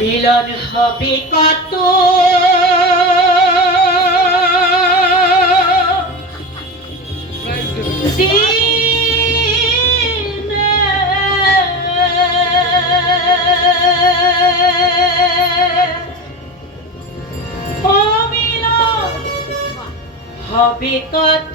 মিলন হবে কত? হবে কত?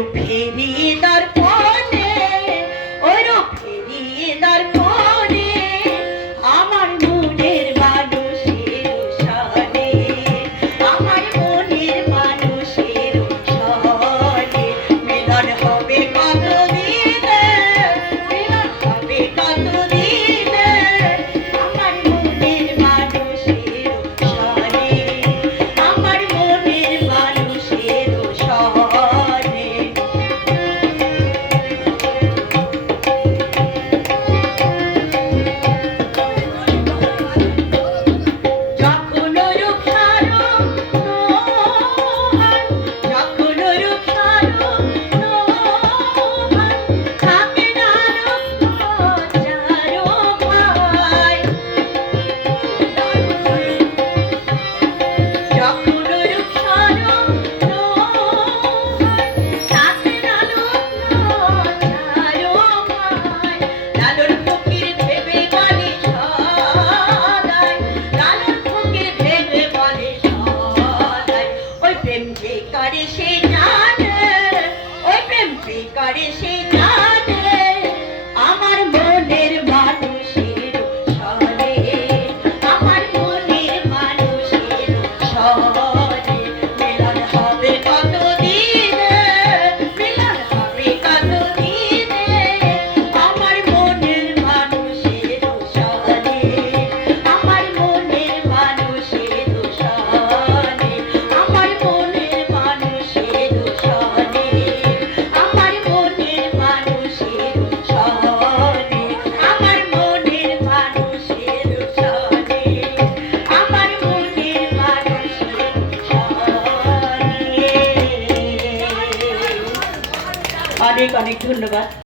little penny. প্রেম যে করে সে জানে? ওই প্রেম যে করে সে অনেক অনেক ধন্যবাদ।